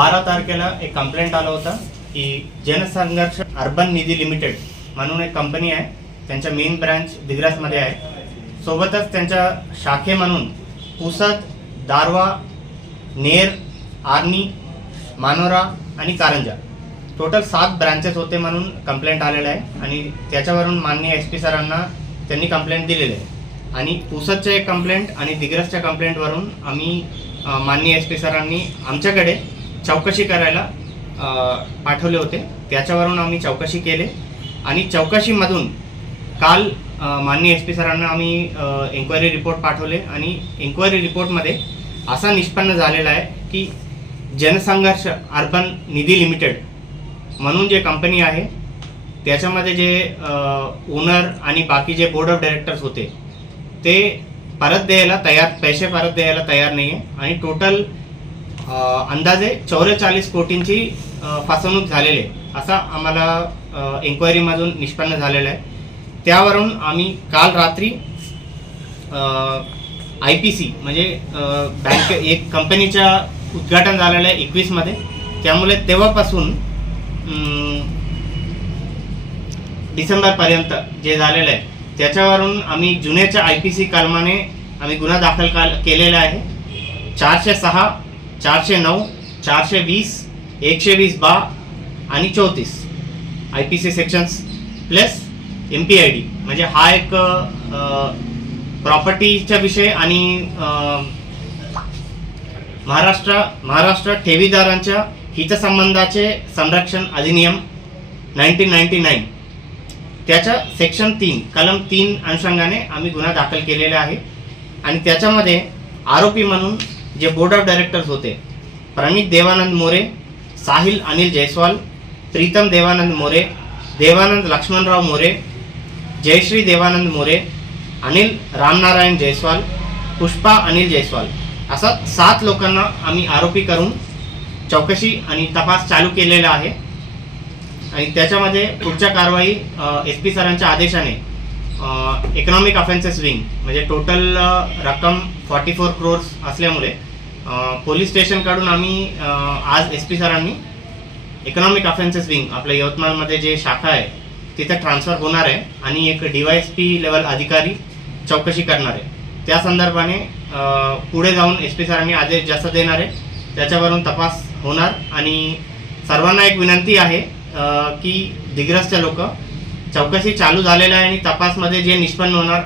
बारा तारखेला एक कंप्लेंट आला होता की जनसंघर्ष अर्बन निधी लिमिटेड म्हणून एक कंपनी आहे. त्यांच्या मेन ब्रँच दिग्रासमध्ये आहे. सोबतच त्यांच्या शाखे म्हणून पुसद दारवा नेर आर्नी मानोरा आणि कारंजा. टोटल सात ब्रँचेस होते म्हणून कंप्लेंट आलेलं आहे. आणि त्याच्यावरून माननीय एस पी सरांना त्यांनी कंप्लेंट दिलेली आहे. आणि पुसदच्या एक कंप्लेंट आणि दिग्रसच्या कंप्लेंटवरून आम्ही माननीय एस पी सरांनी आमच्याकडे चौकशी करायला पाठवले होते. त्याच्यावरून आम्ही चौकशी केले. आणि चौकशीमधून काल माननीय एस पी सरांना आम्ही एन्क्वायरी रिपोर्ट पाठवले. आणि एन्क्वायरी रिपोर्टमध्ये असा निष्पन्न झालेला आहे की जनसंघर्ष अर्बन निधी लिमिटेड म्हणून जे कंपनी आहे त्याच्यामध्ये जे ओनर आणि बाकी जे बोर्ड ऑफ डायरेक्टर्स होते ते परत द्यायला तयार पैसे परत द्यायला तयार नाही आहे आणि टोटल अंदाजे चौवेचाळीस कोटींची फसवणूक झालेली आहे असा आम्हाला एन्क्वायरीमधून निष्पन्न झालेलं आहे. त्यावरून आम्ही काल रात्री आय पी सी म्हणजे बँक एक कंपनीच्या उद्घाटन झालेलं आहे एकवीसमध्ये. त्यामुळे तेव्हापासून डिसेंबरपर्यंत जे झालेलं आहे त्याच्यावरून आम्ही जुन्याच्या आय पी सी कलमाने आम्ही गुन्हा दाखल काल केलेला आहे. चारशे सहा चारशे नऊ चारशे वीस एकशे वीस बा आणि चौतीस. I P C sections plus M P I D म्हणजे हा एक प्रॉपर्टीचा विषय आणि महाराष्ट्र महाराष्ट्र ठेवीदारांच्या हितसंबंधाचे संरक्षण अधिनियम नाईन्टीन नाईन्टी नाईन. त्याच्या सेक्शन तीन कलम तीन अनुषंगाने आम्ही गुन्हा दाखल केलेला आहे. आणि त्याच्यामध्ये आरोपी म्हणून जे बोर्ड ऑफ डायरेक्टर्स होते. प्रणित देवानंद मोरे साहिल अनिल जयस्वाल प्रीतम देवानंद मोरे देवानंद लक्ष्मणराव मोरे जयश्री देवानंद मोरे अनिल रामनारायण जयस्वाल पुष्पा अनिल जयस्वाल. असा सात लोकांना आम्ही आरोपी करून चौकशी आणि तपास चालू केलेला आहे. आणि त्याच्यामध्ये पुढच्या कारवाई एस पी सरांच्या आदेशाने इकॉनॉमिक अफेन्सेस विंग म्हणजे टोटल रक्कम फॉर्टी फोर क्रोर्स असल्यामुळे पोलीस स्टेशनकडून आम्ही आज एस पी सरांनी इकॉनॉमिक अफेन्सेस विंग आपल्या यवतमाळमध्ये जे शाखा आहे तिथे ट्रान्सफर होणार आहे आणि एक D Y S P level अधिकारी चौकशी करणार आहे. त्या संदर्भाने पुढे जाऊन एस पी सरांनी आदेश जास्त देणार आहे. त्याच्यावरून तपास होणार आणि सर्वांना एक विनंती आहे की दिग्रसचे लोक चौकशी चालू झालेलं आहे आणि तपासमध्ये जे निष्पन्न होणार